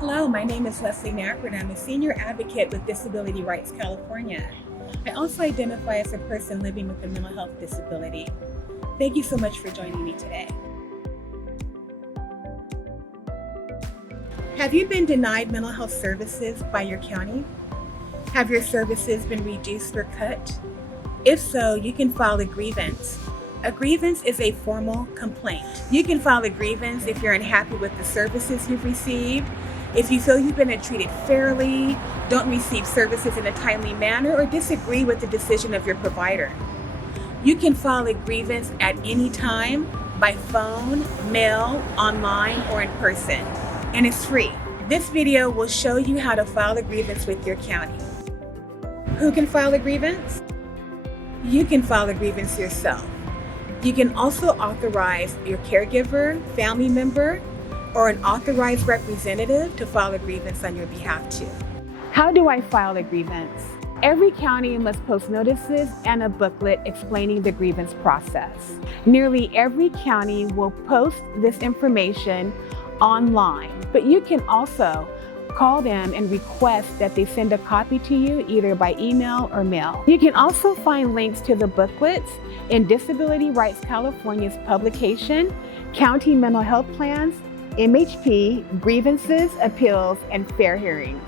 Hello, my name is Leslie Knapp, and I'm a senior advocate with Disability Rights California. I also identify as a person living with a mental health disability. Thank you so much for joining me today. Have you been denied mental health services by your county? Have your services been reduced or cut? If so, you can file a grievance. A grievance is a formal complaint. You can file a grievance if you're unhappy with the services you've received, if you feel you've been treated fairly, don't receive services in a timely manner, or disagree with the decision of your provider. You can file a grievance at any time by phone, mail, online, or in person, and it's free. This video will show you how to file a grievance with your county. Who can file a grievance? You can file a grievance yourself. You can also authorize your caregiver, family member, or an authorized representative to file a grievance on your behalf too. How do I file a grievance? Every county must post notices and a booklet explaining the grievance process. Nearly every county will post this information online, but you can also call them and request that they send a copy to you either by email or mail. You can also find links to the booklets in Disability Rights California's publication, County Mental Health Plans, MHP, Grievances, Appeals, and Fair Hearings.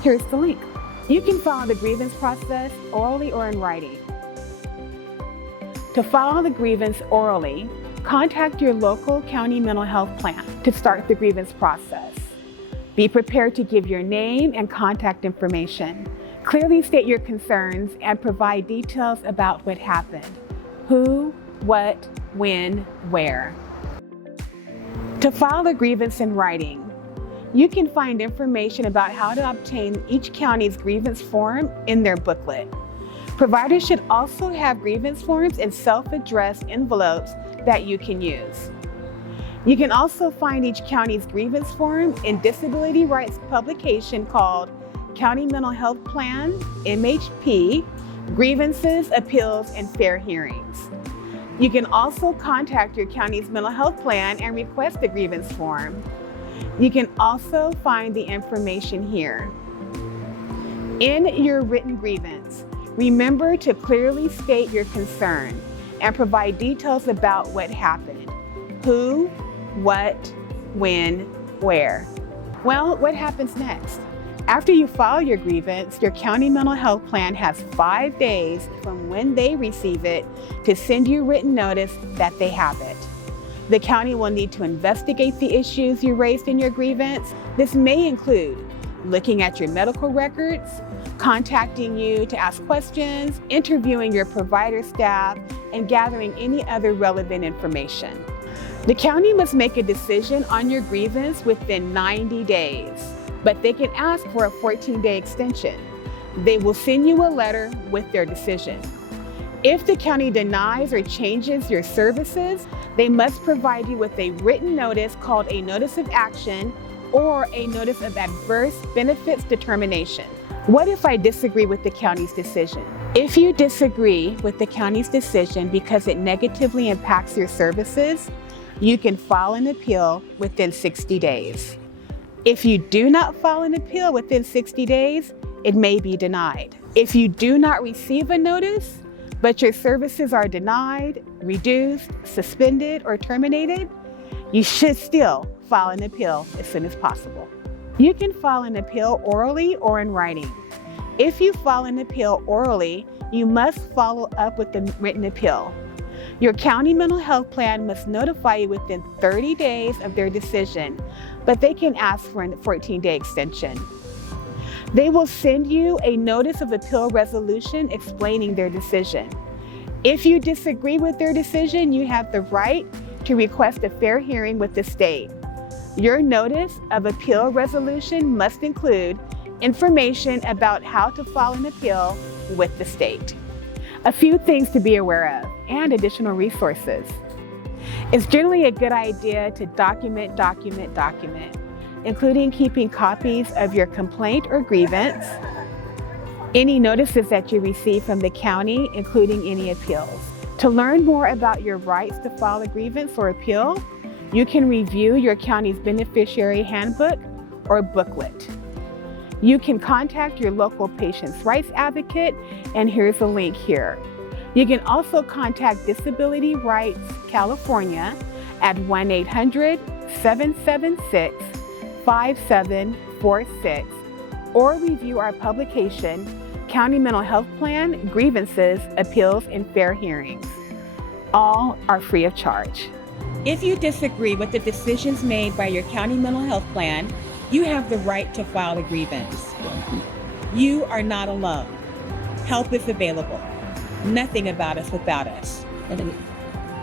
Here's the link. You can file the grievance process orally or in writing. To file the grievance orally, contact your local county mental health plan to start the grievance process. Be prepared to give your name and contact information. Clearly state your concerns and provide details about what happened. Who, what, when, where. To file a grievance in writing, you can find information about how to obtain each county's grievance form in their booklet. Providers should also have grievance forms in self-addressed envelopes that you can use. You can also find each county's grievance form in Disability Rights publication called County Mental Health Plan, MHP, Grievances, Appeals, and Fair Hearings. You can also contact your county's mental health plan and request the grievance form. You can also find the information here. In your written grievance, remember to clearly state your concern and provide details about what happened. Who, what, when, where. Well, what happens next? After you file your grievance, your county mental health plan has 5 days from when they receive it to send you written notice that they have it. The county will need to investigate the issues you raised in your grievance. This may include looking at your medical records, contacting you to ask questions, interviewing your provider staff, and gathering any other relevant information. The county must make a decision on your grievance within 90 days, but they can ask for a 14-day extension. They will send you a letter with their decision. If the county denies or changes your services, they must provide you with a written notice called a notice of action or a notice of adverse benefits determination. What if I disagree with the county's decision? If you disagree with the county's decision because it negatively impacts your services, you can file an appeal within 60 days. If you do not file an appeal within 60 days, it may be denied. If you do not receive a notice, but your services are denied, reduced, suspended, or terminated, you should still file an appeal as soon as possible. You can file an appeal orally or in writing. If you file an appeal orally, you must follow up with the written appeal. Your county mental health plan must notify you within 30 days of their decision, but they can ask for a 14-day extension. They will send you a notice of appeal resolution explaining their decision. If you disagree with their decision, you have the right to request a fair hearing with the state. Your notice of appeal resolution must include information about how to file an appeal with the state. A few things to be aware of and additional resources. It's generally a good idea to document, including keeping copies of your complaint or grievance, any notices that you receive from the county, including any appeals. To learn more about your rights to file a grievance or appeal, you can review your county's Beneficiary Handbook or booklet. You can contact your local patient's rights advocate, and here's a link here. You can also contact Disability Rights California at 1-800-776-5746 or review our publication, County Mental Health Plan, Grievances, Appeals, and Fair Hearings. All are free of charge. If you disagree with the decisions made by your county mental health plan, you have the right to file a grievance. You are not alone. Help is available. Nothing about us without us.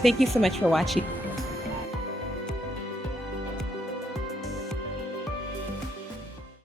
Thank you so much for watching.